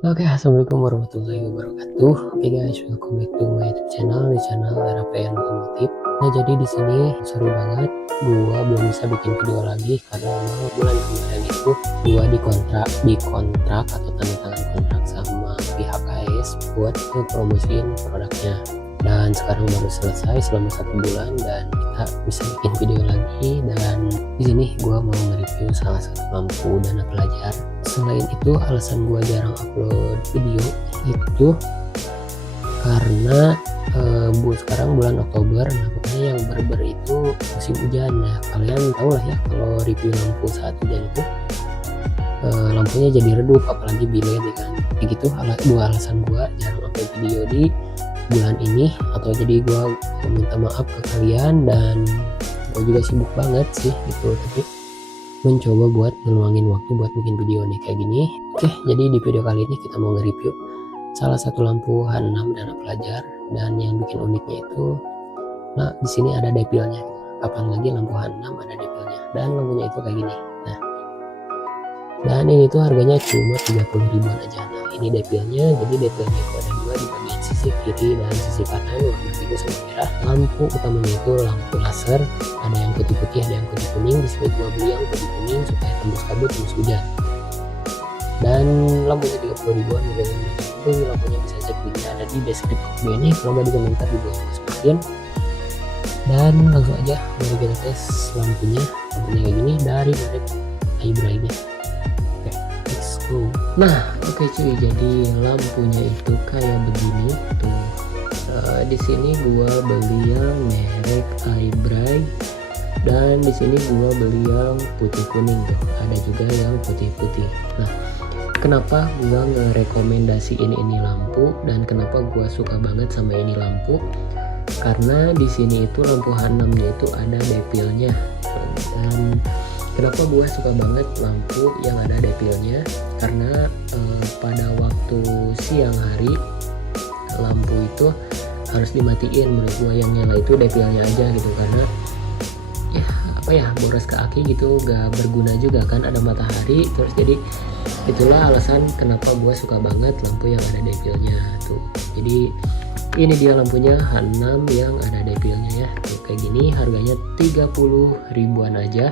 Oke, assalamualaikum warahmatullahi wabarakatuh. Oke guys, welcome back to my YouTube channel, di channel RPN Otomotif. Nah, jadi di sini sorry banget, gua belum bisa bikin video lagi karena memang bulan kemarin itu gua dikontrak atau tanda tangan kontrak sama pihak AS buat ngepromosiin produknya. Dan sekarang baru selesai selama 1 bulan dan kita bisa bikin video lagi. Dan di sini gua mau nge-review salah satu lampu dana pelajar. Selain itu, alasan gua jarang upload video itu karena buat sekarang bulan Oktober, nah pokoknya yang berber itu musim hujan. Nah kalian tau lah ya, kalau review lampu saat hujan itu lampunya jadi redup, apalagi bilet ya kan. Begitu dua alasan gua jarang upload video di bulan ini. Atau jadi gua minta maaf ke kalian, dan gua juga sibuk banget sih gitu, tapi mencoba buat ngeluangin waktu buat bikin video nih kayak gini. Oke, jadi di video kali ini kita mau nge-review salah satu lampu H6 dana pelajar, dan yang bikin uniknya itu, nah di sini ada depilnya. Kapan lagi lampu H6 ada depilnya, dan lampunya itu kayak gini. Nah, dan ini tuh harganya cuma 30 ribuan aja. Nah, ini depilnya, jadi depilnya itu ada dua di bagian sisi kiri dan sisi kanan, warna biru sama merah. Lampu utamanya itu lampu laser, ada yang putih-putih, ada yang kuning-kuning. Di sini gua beli yang putih-kuning supaya tembus kabut, tembus hujan. Dan lampunya 30 ribuan, itu lampunya bisa cek linknya ada di deskripsi video ini, kalau nggak di komentar di bawah gue sebutin. Dan langsung aja mari kita tes lampunya kayak gini dari merek iBray nya. Oke, let's go. Nah oke cuy, jadi lampunya itu kayak begini tuh. Di sini gua beli yang merek iBray, dan di sini gua beli yang putih kuning tuh. Ada juga yang putih-putih. Nah, kenapa gua ngerekomendasiin ini lampu dan kenapa gua suka banget sama ini lampu? Karena di sini itu lampu H6-nya itu ada depilnya. Dan kenapa gua suka banget lampu yang ada depilnya? Karena pada waktu siang hari lampu itu harus dimatiin. Menurut gua yang nyala itu depilnya aja gitu, karena ya apa ya, boros ke aki gitu, gak berguna juga kan, ada matahari terus. Jadi itulah alasan kenapa gue suka banget lampu yang ada depilnya tuh. Jadi ini dia lampunya H6 yang ada depilnya ya tuh, kayak gini. Harganya 30 ribuan aja.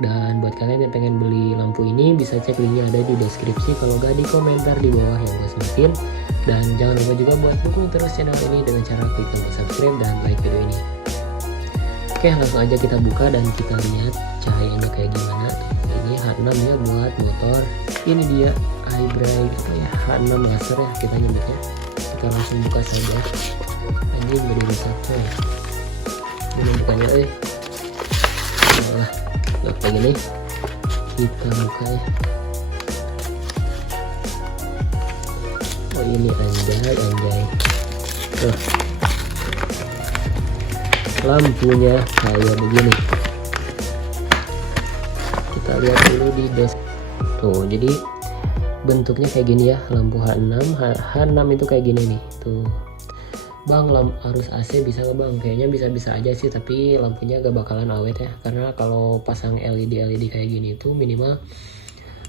Dan buat kalian yang pengen beli lampu ini bisa cek linknya ada di deskripsi, kalau gak di komentar di bawah yang gue sebutin. Dan jangan lupa juga buat dukung terus channel ini dengan cara klik tombol subscribe dan like video ini. Oke, langsung aja kita buka dan kita lihat cahayanya kayak gimana. Ini H6 ya buat motor. Ini dia iBray gitu ya, H6 laser ya kita nyebutnya. Kita langsung buka saja. Ini jadi rusak coy. Ini bukanya nah kayak gini kita buka ya. Oh ini anjay tuh, lampunya kayak begini. Kita lihat dulu di tuh, jadi bentuknya kayak gini ya, lampu H6 itu kayak gini nih tuh. Bang, arus AC bisa nggak bang? Kayaknya bisa aja sih, tapi lampunya gak bakalan awet ya, karena kalau pasang LED kayak gini tuh minimal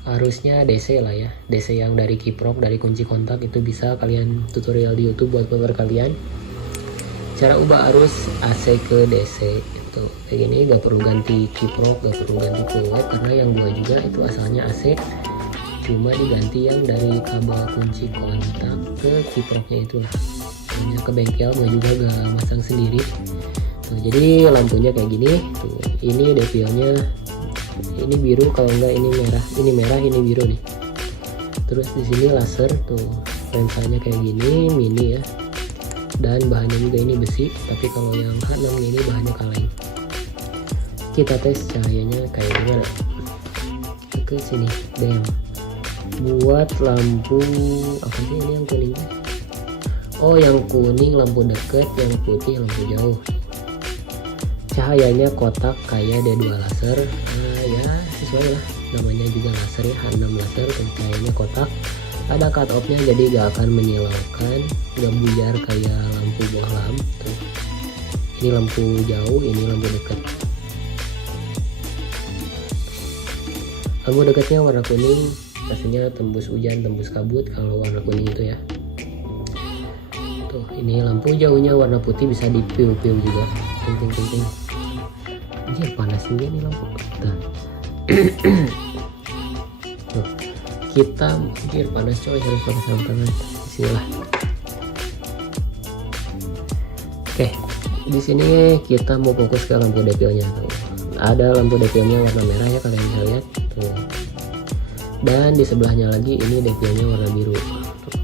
arusnya DC lah ya, DC yang dari kiprok, dari kunci kontak. Itu bisa kalian tutorial di YouTube buat motor kalian, cara ubah arus AC ke DC itu kayak gini. Gak perlu ganti kiprok, gak perlu ganti full LED, karena yang gua juga itu asalnya AC, cuma diganti yang dari kabel kunci kontak ke kiproknya itulah. Hanya ke bengkel, gua juga gak masang sendiri tuh. Jadi lampunya kayak gini tuh. Ini depilnya ini biru, kalau enggak ini merah, ini biru nih. Terus di sini laser tuh, lensanya kayak gini, mini ya. Dan bahannya juga ini besi, tapi kalau yang H6 ini bahannya kaleng. Kita tes cahayanya kayak gimana. Ke sini bang, buat lampu apa sih ini yang kuning? Oh yang kuning lampu dekat, yang putih lampu jauh. Cahayanya kotak kayak D2 laser. Nah ya sesuai lah, namanya juga laser ya, H6 laser. Cahayanya kotak, ada cut off nya, jadi gak akan menyilaukan, gak buyar kayak lampu bohlam tuh. Ini lampu jauh, ini lampu dekat. Lampu dekatnya warna kuning, pastinya tembus hujan, tembus kabut kalau warna kuning itu ya. Tuh, ini lampu jauhnya warna putih, bisa dipiu-piu juga. Ting. Anjir, panas juga nih lampu. Tuh. Tuh. Kita anjir panas coy, harus pakai sarung tangan. Bismillah. Oke, di sini kita mau fokus ke lampu depilnya. Tuh. Ada lampu depilnya warna merah ya, kalian bisa lihat. Tuh. Dan di sebelahnya lagi ini depilnya warna biru. Tuh.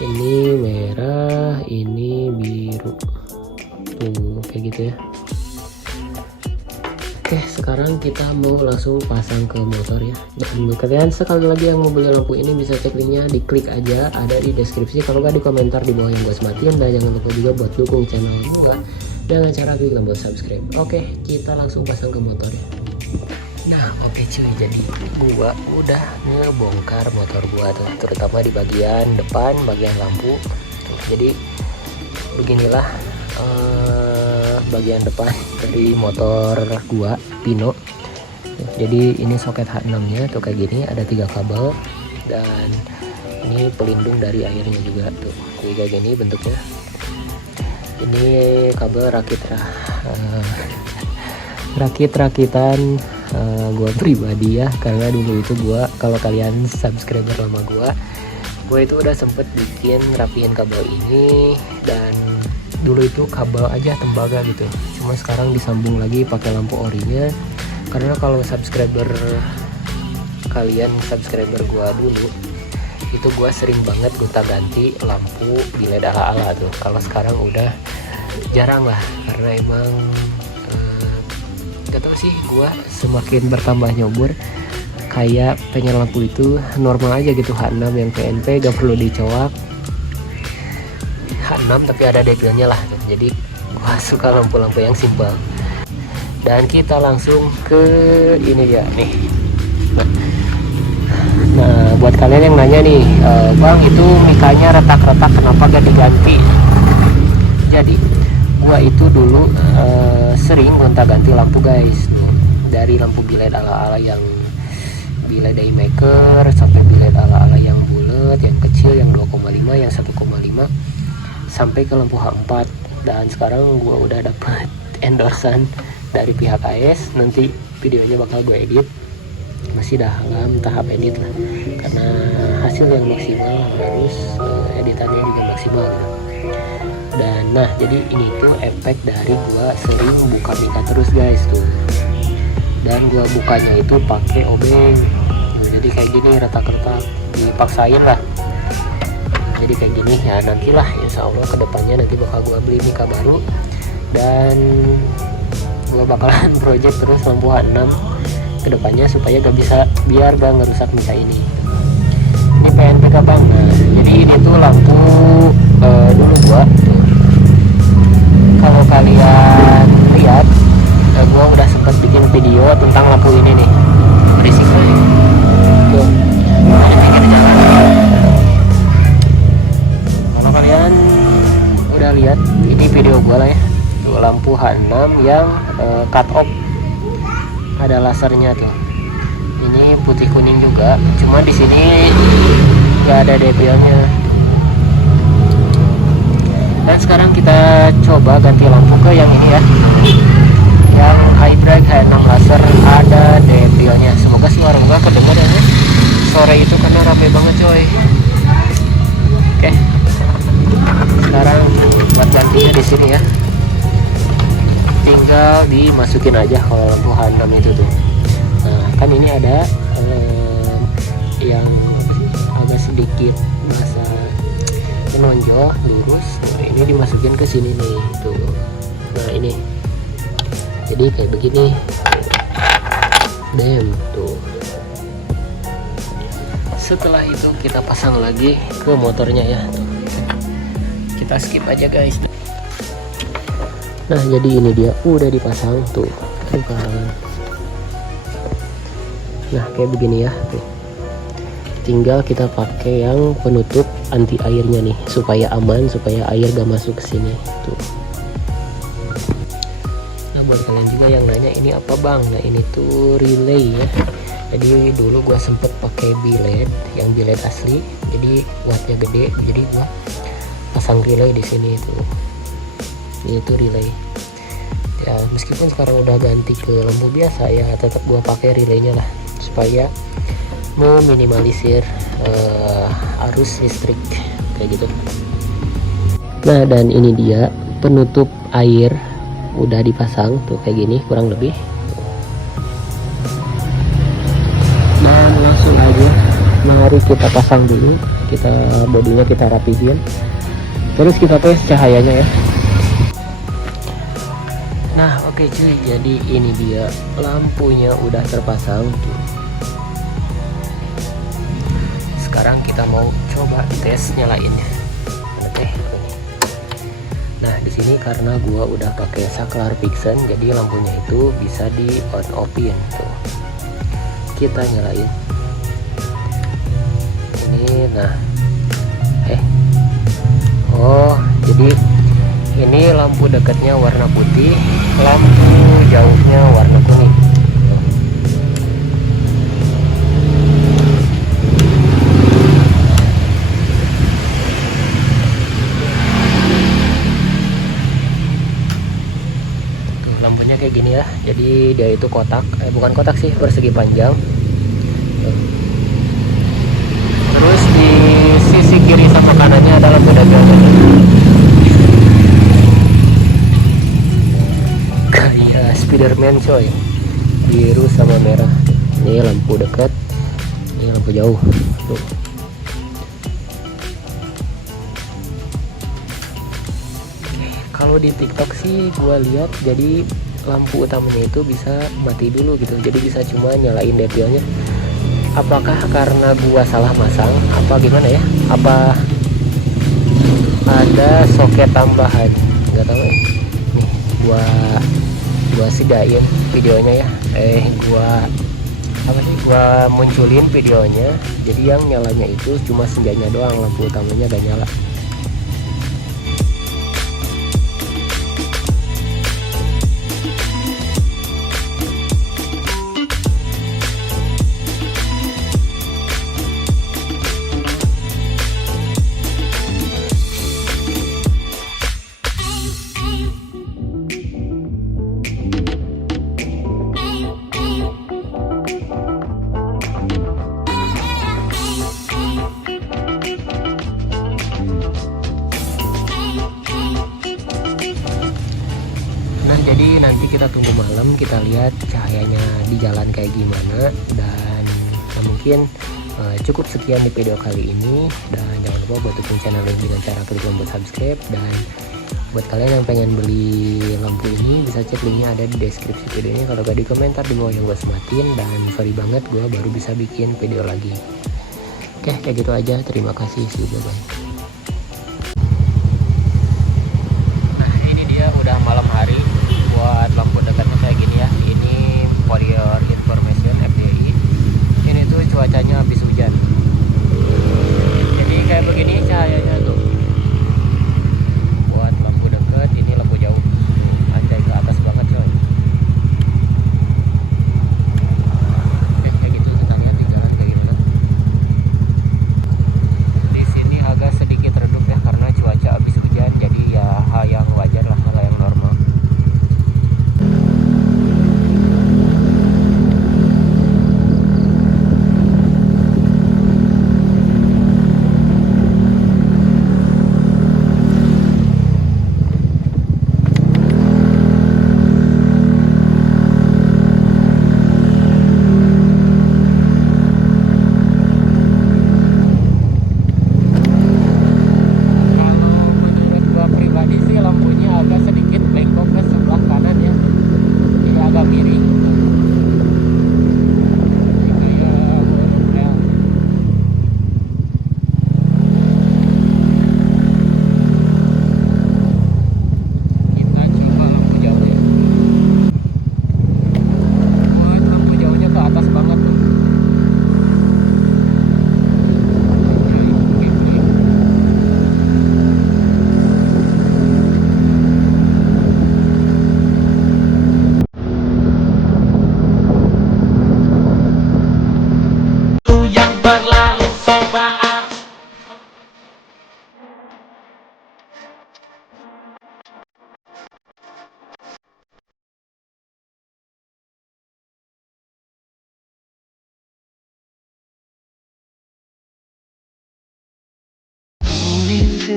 Ini merah, ini biru. Tuh, kayak gitu ya. Oke, sekarang kita mau langsung pasang ke motor ya. Dan kalian sekali lagi yang mau beli lampu ini bisa cek linknya, diklik aja, ada di deskripsi, kalau nggak di komentar di bawah yang gue sematin. Dan jangan lupa juga buat dukung channel gue dengan cara klik tombol subscribe. Oke, kita langsung pasang ke motor ya. Nah oke cuy, jadi gua udah ngebongkar motor gua tuh, terutama di bagian depan, bagian lampu tuh. Jadi beginilah bagian depan dari motor gua Pino. Jadi ini soket H6 nya tuh kayak gini, ada 3 kabel dan ini pelindung dari airnya juga tuh, jadi kayak gini bentuknya. Ini kabel rakitan gua pribadi ya, karena dulu itu gua, kalau kalian subscriber lama gua itu udah sempet bikin rapiin kabel ini, dan dulu itu kabel aja tembaga gitu, cuma sekarang disambung lagi pakai lampu orinya. Karena kalau subscriber kalian, subscriber gua dulu itu gua sering banget gonta ganti lampu LED ala-ala tuh. Kalau sekarang udah jarang lah, karena emang gak tau sih, gua semakin bertambah nyobor kayak pengen lampu itu normal aja gitu, H6 yang PNP, gak perlu dicoak, H6 tapi ada depilnya lah. Jadi gua suka lampu-lampu yang simpel. Dan kita langsung ke ini ya nih. Nah buat kalian yang nanya nih, bang itu mikanya retak-retak kenapa gak diganti? Jadi gua itu dulu sering gonta-ganti lampu guys tuh, dari lampu biled ala-ala yang biled daymaker sampai biled ala-ala yang bulat, yang kecil, yang 2,5, yang 1,5, sampai ke lampu H4. Dan sekarang gua udah dapet endorsean dari pihak AS, nanti videonya bakal gue edit, masih dalam tahap edit lah, karena hasil yang maksimal harus editannya juga maksimal gitu. Dan nah jadi ini tuh efek dari gua sering buka mika terus guys tuh, dan gua bukanya itu pakai obeng, jadi kayak gini retak-retak, dipaksain lah jadi kayak gini ya. Nantilah insya Allah kedepannya nanti bakal gua beli mika baru, dan gua bakalan project terus lampu H6 kedepannya supaya gak bisa, biar gak ngerusak mika ini. Ini PNP bang. Nah jadi ini tuh lampu dulu gua tuh, kalau kalian lihat gua udah sempat bikin video tentang lampu ini nih, berisik banget tuh, ada pinggir jalan. Kalau kalian udah lihat ini video gua lah ya, tuh lampu H6 yang cut off, ada lasernya tuh. Ini putih kuning juga, cuma di sini nggak ada depilnya. Dan sekarang kita coba ganti lampu ke yang ini ya, yang hybrid H6 laser, ada depilnya. Semoga suara gua kedengeran ya sore itu, karena rame banget coy. Oke, sekarang buat gantinya di sini ya, tinggal dimasukin aja kalau lampu H6 itu tuh. Nah kan ini ada yang apa sih, agak sedikit masa menonjol lurus. Nah ini dimasukin ke sini nih tuh. Nah ini jadi kayak begini, tuh. Setelah itu kita pasang lagi ke motornya ya tuh. Kita skip aja guys. Nah jadi ini dia udah dipasang tuh. Nah kayak begini ya tuh. Tinggal kita pakai yang penutup anti airnya nih, supaya aman, supaya air gak masuk ke sini tuh. Nah buat kalian juga yang nanya ini apa bang, nah ini tuh relay ya. Jadi dulu gua sempet pakai biled yang biled asli, jadi wattnya gede, jadi gua pasang relay di sini itu. Ini tuh relay ya, meskipun sekarang udah ganti ke lampu biasa ya, tetap gua pakai relaynya lah supaya meminimalisir arus listrik kayak gitu. Nah, dan ini dia penutup air udah dipasang tuh kayak gini kurang lebih. Dan langsung aja mari kita pasang dulu, kita bodinya kita rapihin, terus kita tes cahayanya ya. Nah oke cuy, jadi ini dia lampunya udah terpasang tuh. Sekarang kita mau coba tes nyalainnya. Oke. Nah di sini karena gua udah pakai saklar Vixen, jadi lampunya itu bisa di on offin tuh. Kita nyalain ini. Nah oh jadi ini lampu dekatnya warna putih, lampu jauhnya warna kuning. Tuh, lampunya kayak gini ya, jadi dia itu kotak, bukan kotak sih, persegi panjang. Terus di sisi kiri sama kanannya ada lampu dagangan kayak Spiderman coy, biru sama merah. Ini lampu dekat, ini lampu jauh tuh. Kalau di TikTok sih gua lihat jadi lampu utamanya itu bisa mati dulu gitu, jadi bisa cuma nyalain detailnya. Apakah karena gua salah masang apa gimana ya, apa ada soket tambahan, nggak tahu ya. Nih gua sedain videonya ya, gua munculin videonya, jadi yang nyalanya itu cuma senjanya doang, lampu utamanya gak nyala. Jadi nanti kita tunggu malam, kita lihat cahayanya di jalan kayak gimana. Dan mungkin cukup sekian di video kali ini, dan jangan lupa buat dukung channel ini dengan cara klik tombol subscribe. Dan buat kalian yang pengen beli lampu ini bisa cek linknya ada di deskripsi video ini, kalau gak di komentar di bawah yang gue sematin. Dan sorry banget gue baru bisa bikin video lagi. Oke, kayak gitu aja, terima kasih, see you, bye bye. Nah ini dia udah malam hari. Buat lampu dekatnya kayak gini ya, ini for your information FDI, ini tuh cuacanya habis hujan, jadi kayak begini cahayanya tuh. Buat lampu dekat, ini lampu jauh, anjay ke atas banget coy. Oke, kayak gitu kita lihat di jalan kayak gimana. Di sini agak sedikit redup ya karena cuaca habis hujan, jadi ya hal yang wajar lah, hal yang normal.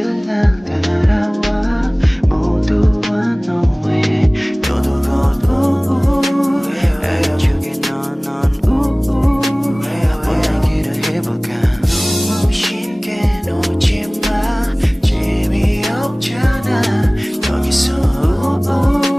reviewnya.